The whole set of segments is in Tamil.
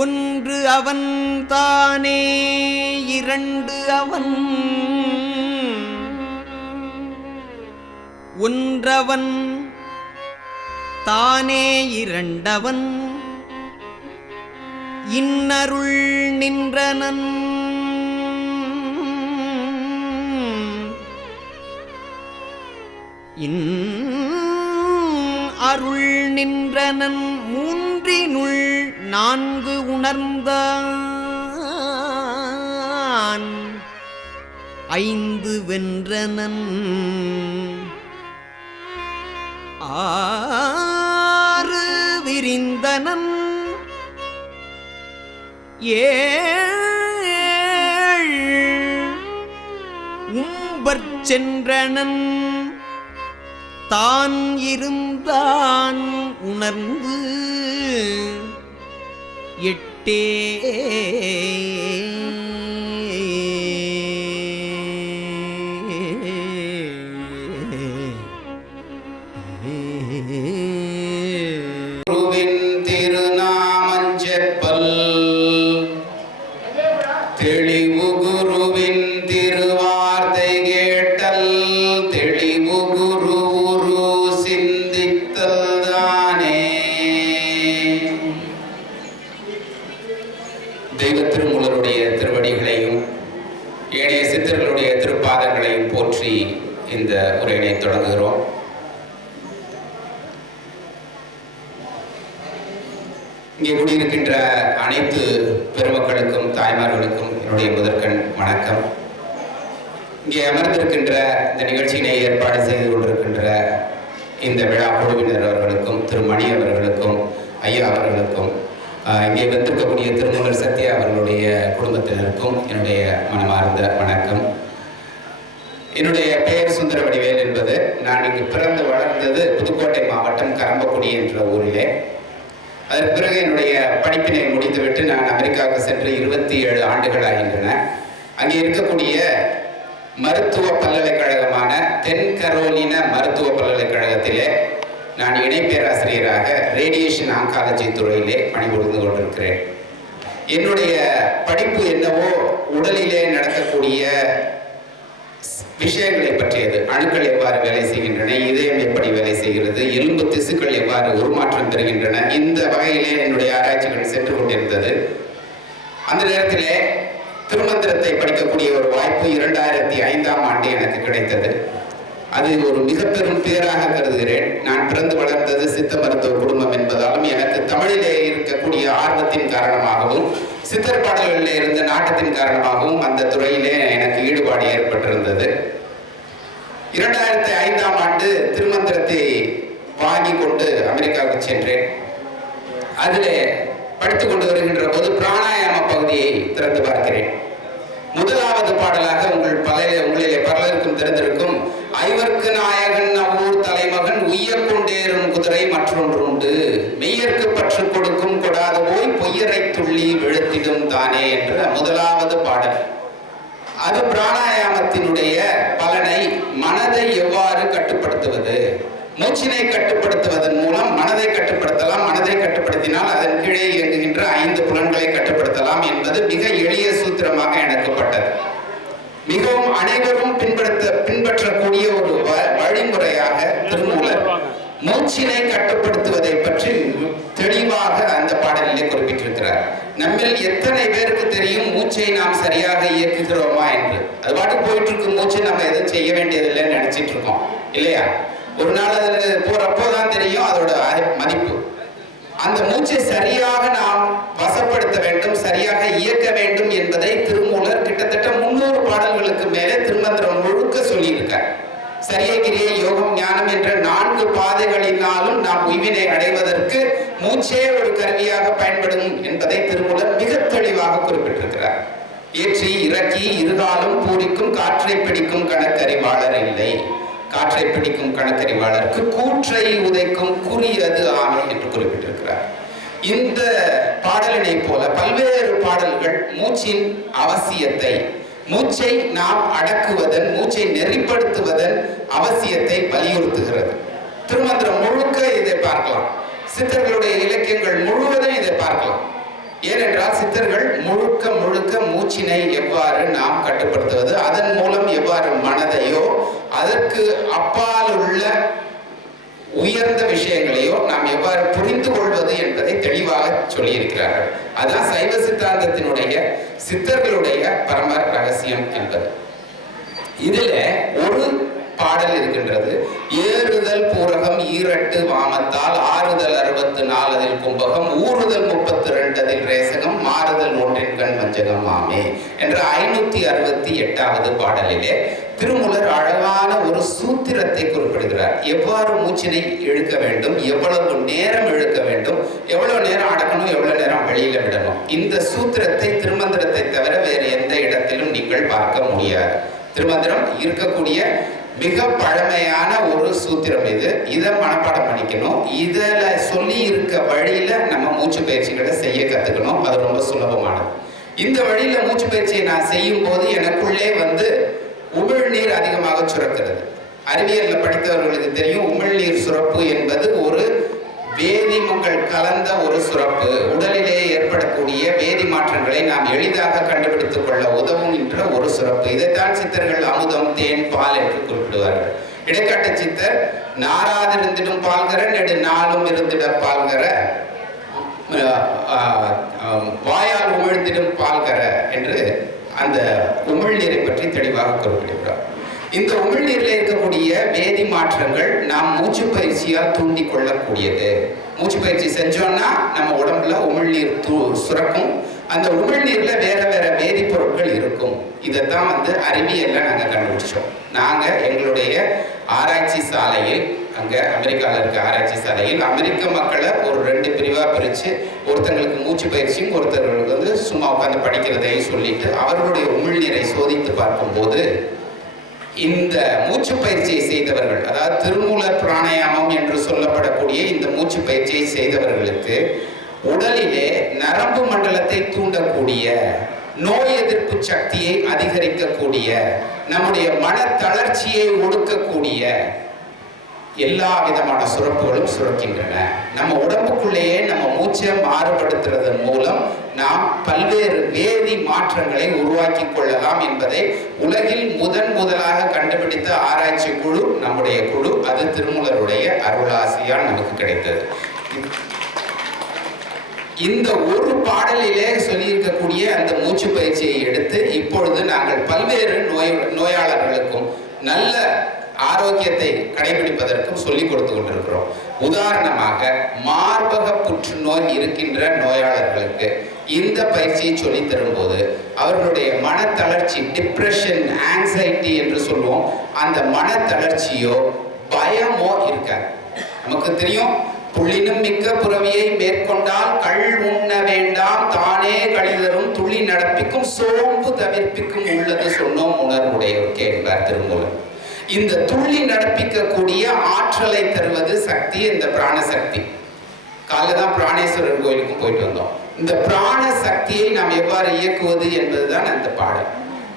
ஒன்று அவன் தானே இரண்டு அவன் ஒன்றவன் தானே இரண்டவன் இன்னருள் நின்றனன் அருள் நின்றனன் மூன்றினுள் நான்கு உணர்ந்தான் ஐந்து வென்றனன் ஆறு விரிந்தனன் ஏழ் உம்பற் சென்றனன் தான் இருந்தான் உணர்ந்து எட்டே தெளிவு குருவின் திருவார்த்தை கேட்டல் தெளிவு குரு உரு சிந்தித்தல் தானே. தெய்வ திருமூலருடைய திருவடிகளையும் ஏனைய சித்தர்களுடைய திருப்பாதங்களையும் போற்றி இந்த உரையினை தொடங்குகிறோம். இங்கே கூடியிருக்கின்ற அனைத்து பெருமக்களுக்கும் தாய்மார்களுக்கும் என்னுடைய முதற்கண் வணக்கம். இங்கே அமர்ந்திருக்கின்ற இந்த நிகழ்ச்சியினை ஏற்பாடு செய்து கொண்டிருக்கின்ற இந்த விழா குழுவினர் அவர்களுக்கும் திருமணி அவர்களுக்கும் ஐயா அவர்களுக்கும் இங்கே வந்திருக்கக்கூடிய திருமூலர் சத்யா அவர்களுடைய குடும்பத்தினருக்கும் என்னுடைய மனமார்ந்த வணக்கம். என்னுடைய பெயர் சுந்தரவடிவேல் என்பது. நான் இங்கு பிறந்து வளர்ந்தது புதுக்கோட்டை மாவட்டம் கரம்பக்குடி என்ற ஊரிலே. அதற்கு பிறகு என்னுடைய படிப்பினை முடித்துவிட்டு நான் அமெரிக்காவுக்கு சென்று 27 ஆண்டுகள் ஆகின்றன. அங்கே இருக்கக்கூடிய மருத்துவ பல்கலைக்கழகமான தென் கரோலினா மருத்துவ பல்கலைக்கழகத்திலே நான் இணை பேராசிரியராக ரேடியேஷன் ஆங்காலஜி துறையிலே பணிபுரிந்து கொண்டிருக்கிறேன். என்னுடைய படிப்பு என்னவோ உடலிலே நடக்கக்கூடிய விஷயங்களை பற்றியது. அணுக்கள் எவ்வாறு வேலை செய்கின்றன, இதயம் எப்படி வேலை செய்கிறது, எலும்பு திசுக்கள் எவ்வாறு உருமாற்றம் பெறுகின்றன, இந்த வகையிலே என்னுடைய ஆராய்ச்சிகள் சென்று கொண்டிருந்தது. அந்த நேரத்திலே திருமந்திரத்தை படிக்கக்கூடிய ஒரு வாய்ப்பு 2005ஆம் ஆண்டு எனக்கு கிடைத்தது. அது ஒரு மிக பெரும் பேராக கருதுகிறேன். நான் பிறந்து வளர்ந்தது சித்த மருத்துவ குடும்பம் என்பதாலும் எனக்கு தமிழிலே இருக்கக்கூடிய ஆர்வத்தின் காரணமாகவும் சித்தர் பாடல்களில் இருந்த நாட்டத்தின் காரணமாகவும் அந்த துறையிலே எனக்கு ஈடுபாடு ஏற்பட்டிருந்தது. 2005ஆம் ஆண்டு திருமந்திரத்தை வாங்கி கொண்டு அமெரிக்காவுக்கு சென்றேன். அதிலே படித்துக் கொண்டு வருகின்ற போது பிராணாயாம பகுதியை திறந்து பார்க்கிறேன். முதலாவது பாடலாக உங்களிலே பலருக்கும் தெரிந்திருக்கும், ஐவர்க்கு நாயகன் அவ்வூர் தலைமகன் உய்ய கொண்டேறும் குதிரை மற்றொன்று உண்டு, மெய்யற்கு பற்று கொடுக்கும் கொடாத போய் பொய்யரை துள்ளி விழுத்திடும் தானே என்ற முதலாவது பாடல். அது பிராணாயாமத்தினுடைய பலனை, மனதை எவ்வாறு கட்டுப்படுத்துவது, மூச்சினை கட்டுப்படுத்துவதன் மூலம் மனதை கட்டுப்படுத்தலாம், மனதை கட்டுப்படுத்தினால் அதன் கீழே இயங்குகின்ற 5 புலன்களை கட்டுப்படுத்தலாம் என்பது மிக எளிய சூத்திரமாக எனக்குப்பட்டது. மிகவும் அனைவரும் பின்பற்றக்கூடிய ஒரு வழிமுறையாக திருமூலர் மூச்சினை கட்டுப்படுத்துவதை பற்றி தெளிவாக அந்த பாடலிலே குறிப்பிட்டிருக்கிறார். நம்மில் எத்தனை பேருக்கு தெரியும் மூச்சை நாம் சரியாக இயக்குகிறோமா என்று? அது பாட்டு போயிட்டு இருக்கும் மூச்சு, நம்ம எதுவும் செய்ய வேண்டியதில்லைன்னு நினைச்சிட்டு இருக்கோம் இல்லையா? ஒரு நாள் அதுல போறப்போதான் தெரியும் அதோட மதிப்பு. அந்த மூச்சை சரியாக நாம் வசப்படுத்த வேண்டும், சரியாக இயக்க வேண்டும் என்பதை திருமூலர் கிட்டத்தட்ட 300 பாடல்களுக்கு மேலே திருமந்திரம் முழுக்க சொல்லியிருக்கார். சரியை கிரியை யோகம் ஞானம் என்ற 4 பாதைகளினாலும் நாம் உய்வினை அடைவதற்கு மூச்சே ஒரு கருவியாக பயன்படும் என்பதை திருமூலர் மிக தெளிவாக குறிப்பிட்டிருக்கிறார். ஏற்றி இறக்கி இருகாலும் பூரிக்கும் காற்றை பிடிக்கும் கணக்கறிவாளர் இல்லை, காற்றை பிடிக்கும் கணக்கறிவாளருக்கு கூற்றை உதைக்கும் குறியது ஆமை என்று குறிப்பிட்டிருக்கிறார். இந்த பாடலினை போல பல்வேறு பாடல்கள் மூச்சின் அவசியத்தை, மூச்சை நாம் அடக்குவதன், மூச்சை நெறிப்படுத்துவதன் அவசியத்தை வலியுறுத்துகிறது. திருமந்திரம் முழுக்க இதை பார்க்கலாம், சித்தர்களுடைய இலக்கியங்கள் முழுவதும் இதை பார்க்கலாம். ஏனென்றால் சித்தர்கள் முழுக்க முழுக்க மூச்சினை எவ்வாறு நாம் கட்டுப்படுத்துவது, அதன் மூலம் எவ்வாறு மனதையோ அதற்கு அப்பால் உள்ள உயர்ந்த விஷயங்களையோ நாம் எவ்வாறு புரிந்து கொள்வது என்பதை தெளிவாக சொல்லியிருக்கிறார்கள். அதுதான் சைவ சித்தாந்தத்தினுடைய சித்தர்களுடைய பரம ரகசியம் என்பது. இதுல ஒரு பாடல் இருக்கின்றது. ஏறுதல் பூரகம் ஈரட்டு வாமத்தால் ஆறுதல் 64 அதில் கும்பகம் ஊறுதல் 32 அதில் ரேசகம் மாறுதல் 1 வஞ்சகம் ஆமே என்ற 568வது பாடலிலே திருமூலர் அழகான ஒரு சூத்திரத்தை குறிப்பிடுகிறார். எவ்வாறு மூச்சினை இழுக்க வேண்டும், எவ்வளவு நேரம் இழுக்க வேண்டும், எவ்வளவு நேரம் அடக்கணும், எவ்வளவு நேரம் வெளியில விடணும். இந்த சூத்திரத்தை திருமந்திரத்தை தவிர வேறு எந்த இடத்திலும் நீங்கள் பார்க்க முடியாது. திருமந்திரம் இருக்கக்கூடிய மிக பழமையான ஒரு சூத்திரம் இது. இதை மனப்பாடம் பண்ணிக்கணும். இதில் சொல்லி இருக்க வழியில நம்ம மூச்சு பயிற்சிகளை செய்ய கத்துக்கணும். அது ரொம்ப சுலபமானது. இந்த வழியில மூச்சு பயிற்சியை நான் செய்யும் போது எனக்குள்ளே உமிழ்நீர் அதிகமாக சுரக்கிறது. அறிவியல்ல படித்தவர்களுக்கு தெரியும், உமிழ்நீர் சுரப்பு என்பது ஒரு வேதிமங்கள் கலந்த ஒரு சுரப்பு. உடலிலே ஏற்படக்கூடிய வேதி மாற்றங்களை நாம் எளிதாக கண்டுபிடித்துக் கொள்ள உதவும் என்ற ஒரு சுரப்பு. இதைத்தான் சித்தர்கள் அமுதம், தேன், பால் என்று குறிப்பிடுவார்கள். இடைக்காட்டு சித்தர் நாராதிருந்திடும் பால்கர நெடு நாளும் இருந்திட பால்கர வாயால் உமிழ்ந்திடும் பால்கர என்று அந்த உமிழ்நீரை பற்றி தெளிவாக குறிப்பிடுகிறார். இந்த உமிழ்நீரில் இருக்கக்கூடிய வேதி மாற்றங்கள் நாம் மூச்சு பயிற்சியால் தூண்டி கொள்ளக்கூடியது. மூச்சு பயிற்சி செஞ்சோம்னா நம்ம உடம்புல உமிழ்நீர் சுரக்கும். அந்த உமிழ்நீர்ல வேற வேற வேதிப்பொருட்கள் இருக்கும். இதைத்தான் அறிவியல்ல நாங்க கண்டுபிடிச்சோம். நாங்க எங்களுடைய ஆராய்ச்சி சாலையில், அங்க அமெரிக்காவில் இருக்க ஆராய்ச்சி சாலையில் அமெரிக்க மக்களை ஒரு 2 பிரிவா பிரிச்சு, ஒருத்தங்களுக்கு மூச்சு பயிற்சியும் ஒருத்தர்களுக்கு சும்மா உட்காந்து படிக்கிறதையும் சொல்லிட்டு அவர்களுடைய உமிழ்நீரை சோதித்து பார்க்கும்போது இந்த மூச்சு பயிற்சியை செய்தவர்கள், அதாவது திருமூலர் பிராணாயாமம் என்று சொல்லப்படக்கூடிய இந்த மூச்சு பயிற்சியை செய்தவர்களுக்கு உடலிலே நரம்பு மண்டலத்தை தூண்டக்கூடிய, நோய் எதிர்ப்பு சக்தியை அதிகரிக்கக்கூடிய, நம்முடைய மன தளர்ச்சியை ஒடுக்கக்கூடிய எல்லா விதமான சுரப்புகளும் சுரக்கின்றன. நம்ம உடம்புக்குள்ளேயே நம்ம மூச்சை மாறுபடுத்துறதன் மூலம் நாம் பல்வேறு வேதி மாற்றங்களை உருவாக்கி கொள்ளலாம் என்பதை உலகில் முதலாக கண்டுபிடித்த ஆராய்ச்சி குழு நம்முடைய குழு. அது திருமூலருடைய அருளாசியால் நமக்கு கிடைத்தது. இந்த ஒரு பாடலிலே சொல்லியிருக்கக்கூடிய அந்த மூச்சு பயிற்சியை எடுத்து இப்பொழுது நாங்கள் பல்வேறு நோயாளர்களுக்கும் நல்ல ஆரோக்கியத்தை கடைபிடிப்பதற்கும் சொல்லிக் கொடுத்து கொண்டிருக்கிறோம். உதாரணமாக மார்பக புற்றுநோய் இருக்கின்ற நோயாளர்களுக்கு இந்த பயிற்சியை சொல்லி தரும்போது அவர்களுடைய மனத்தளர்ச்சி, டிப்ரெஷன், ஆங்ஸைட்டி என்று சொல்லுவோம், அந்த மனத்தளர்ச்சியோ பயமோ இருக்காது. நமக்கு தெரியும், புள்ளினும் மிக்க புறவியை மேற்கொண்டால் கள் உண்ண வேண்டாம் தானே கழிதரும் துள்ளி நடப்பிக்கும் சோம்பு தவிர்ப்பிக்கும் உள்ளது சொன்னோம் உணர்வுடையவர்க்கே என்பார் திருமூலர். இந்த துள்ளி நடப்பிக்கக்கூடிய ஆற்றலை தருவது சக்தி, இந்த பிராணசக்தி. காலைல தான் பிராணேஸ்வரர் கோயிலுக்கும் போயிட்டு வந்தோம். இந்த பிராண சக்தியை நாம் எவ்வாறு இயக்குவது என்பதுதான் அந்த பாடல்.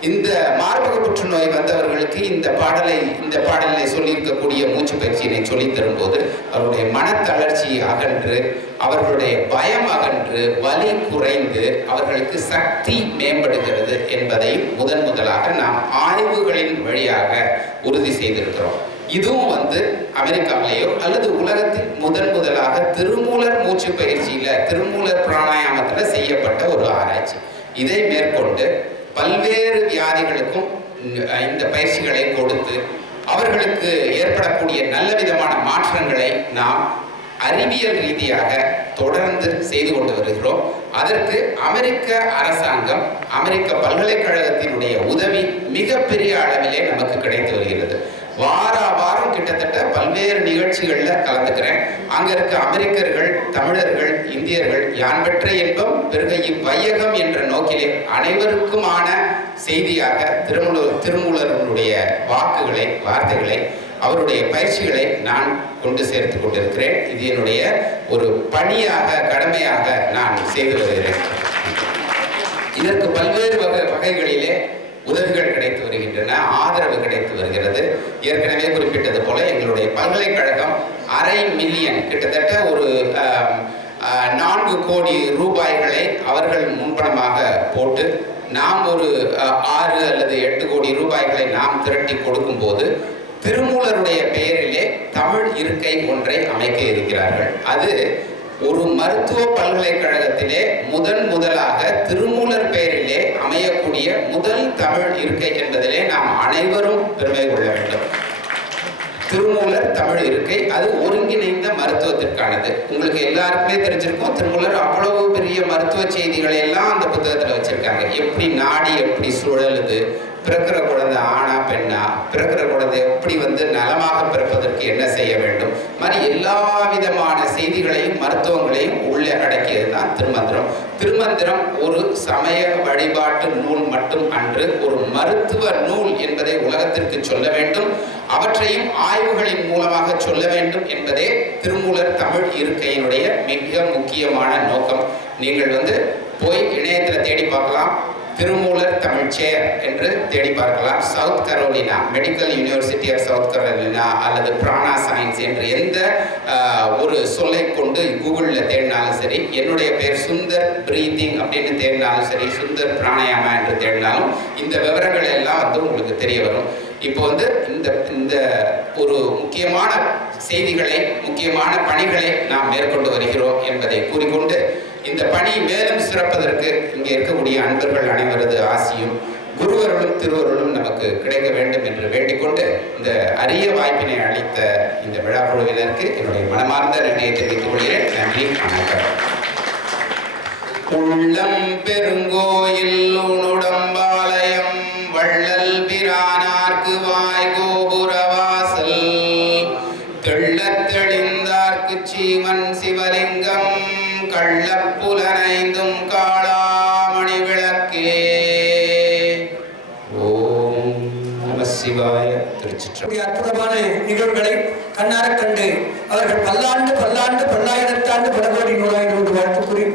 இந்த மார்பக புற்றுநோய் வந்தவர்களுக்கு இந்த பாடலை சொல்லியிருக்கக்கூடிய மூச்சு பயிற்சியினை சொல்லி தரும்போது அவருடைய மனத்தளர்ச்சி அகன்று, அவர்களுடைய பயம் அகன்று, வலி குறைந்து அவர்களுக்கு சக்தி மேம்படுகிறது என்பதை முதலாக நாம் ஆய்வுகளின் வழியாக உறுதி செய்திருக்கிறோம். இதுவும் அமெரிக்காவிலேயோ அல்லது உலகத்தில் முதலாக திருமூலர் மூச்சு பயிற்சியில, திருமூலர் பிராணாயாமத்தில் செய்யப்பட்ட ஒரு ஆராய்ச்சி. இதை மேற்கொண்டு பல்வேறு வியாதிகளுக்கும் இந்த பயிற்சிகளை கொடுத்து அவர்களுக்கு ஏற்படக்கூடிய நல்ல விதமான மாற்றங்களை நாம் அறிவியல் ரீதியாக தொடர்ந்து செய்து கொண்டு வருகிறோம். அதற்கு அமெரிக்க அரசாங்கம், அமெரிக்க பல்கலைக்கழகத்தினுடைய உதவி மிகப்பெரிய அளவிலே நமக்கு கிடைத்து வருகிறது. வாரம் கிட்டத்தட்ட பல்வேறு நிகழ்ச்சிகள்ல கலந்துக்கிறேன். அங்க இருக்க அமெரிக்கர்கள், தமிழர்கள், இந்தியர்கள் யான் பெற்ற இன்பம் பெருக இவ்வையகம் என்ற நோக்கிலே அனைவருக்குமான செய்தியாக திருமூலருடைய வார்த்தைகளை, அவருடைய பயிற்சிகளை நான் கொண்டு சேர்த்து கொண்டிருக்கிறேன். இது என்னுடைய ஒரு பணியாக, கடமையாக நான் செய்து வருகிறேன். இதற்கு பல்வேறு வகைகளிலே உதவிகள் கிடைத்து வருகின்றன, ஆதரவு கிடைத்து வருகிறது. ஏற்கனவே குறிப்பிட்டது போல எங்களுடைய பல்கலைக்கழகம் 500,000 கிட்டத்தட்ட ஒரு 4 கோடி ரூபாய்களை அவர்கள் முன்பணமாக போட்டு நாம் ஒரு 6 அல்லது 8 கோடி ரூபாய்களை நாம் திரட்டி கொடுக்கும்போது திருமூலருடைய பெயரிலே தமிழ் இருக்கை ஒன்றை அமைக்க இருக்கிறார்கள். அது ஒரு மருத்துவ பல்கலைக்கழகத்திலே முதலாக திருமூலர் பெயரிலே அமையக்கூடிய முதல் தமிழ் இருக்கை என்பதிலே நாம் அனைவரும் பெருமை கொள்ள வேண்டும். திருமூலர் தமிழ் இருக்கை, அது ஒருங்கிணைந்த மருத்துவத்திற்கானது. உங்களுக்கு எல்லாருக்குமே தெரிஞ்சிருக்கும், திருமூலர் அவ்வளவு பெரிய மருத்துவ செய்திகளை எல்லாம் அந்த புத்தகத்தில் வச்சிருக்காங்க. எப்படி நாடி எப்படி சுழலுது, பிறக்கிற குழந்தை ஆணா பெண்ணா, பிறக்கிற குழந்தை எப்படி நலமாக பிறப்பதற்கு என்ன செய்ய வேண்டும், மாதிரி எல்லா விதமான செய்திகளையும் மருத்துவங்களையும் உள்ளே அடக்கியது தான் திருமந்திரம். திருமந்திரம் ஒரு சமய வழிபாட்டு நூல் மட்டும் அன்று, ஒரு மருத்துவ நூல் என்பதை உலகத்திற்கு சொல்ல வேண்டும், அவற்றையும் ஆய்வுகளின் மூலமாக சொல்ல வேண்டும் என்பதே திருமூலர் தமிழ் இருக்கையினுடைய மிக முக்கியமான நோக்கம். நீங்கள் போய் இணையத்தில் தேடி பார்க்கலாம், திருமூலர் தமிழ் சேர் என்று தேடி பார்க்கலாம். South Carolina, medical university of South Carolina அல்லது பிராணா சயின்ஸ் என்று எந்த ஒரு சொல்லை கொண்டு கூகுளில் தேடினாலும் சரி, என்னுடைய பேர் சுந்தர் பிரீத்திங் அப்படின்னு தேடினாலும் சரி, சுந்தர் பிராணாயாமா என்று தேடினாலும் இந்த விவரங்கள் எல்லாம் உங்களுக்கு தெரிய வரும். இப்போ இந்த ஒரு முக்கியமான செய்திகளை, முக்கியமான பணிகளை நாம் மேற்கொண்டு வருகிறோம் என்பதை கூறிக்கொண்டு, இந்த பணி மேலும் சிறப்பதற்கு இங்கே இருக்கக்கூடிய அன்பர்கள் அனைவரது ஆசியும் குருவர்களும் திருவர்களும் நமக்கு கிடைக்க வேண்டும் என்று வேண்டிக்கொண்டு, இந்த அரிய வாய்ப்பினை அளித்த இந்த விழா குழுவினருக்கு என்னுடைய மனமார்ந்த நன்றியை தெரிவித்துக் கொள்கிறேன். நன்றி, வணக்கம். உள்ளம் பெருங்கோயில் உணுடம்பாலயம் வள்ளல் பிரானார்க்கு வாய் கோபுரவாசல் தெள்ளத் தெளிந்தார்க்கு சீமன் சிவலிங்கம் கள்ளப்புலனைந்தும் காளாமணி விளக்கே. ஓம் நம சிவாய. திருச்சிற்றம்பலம். அற்புதமான நிகழ்வுகளை கண்ணார கண்டு அவர்கள் பல்லாண்டு பல்லாயிரத்தாண்டு பல கோடி 100,000 வாழ்த்து கூறி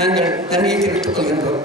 நாங்கள் நன்றியை தெரிவித்துக் கொள்கின்றோம்.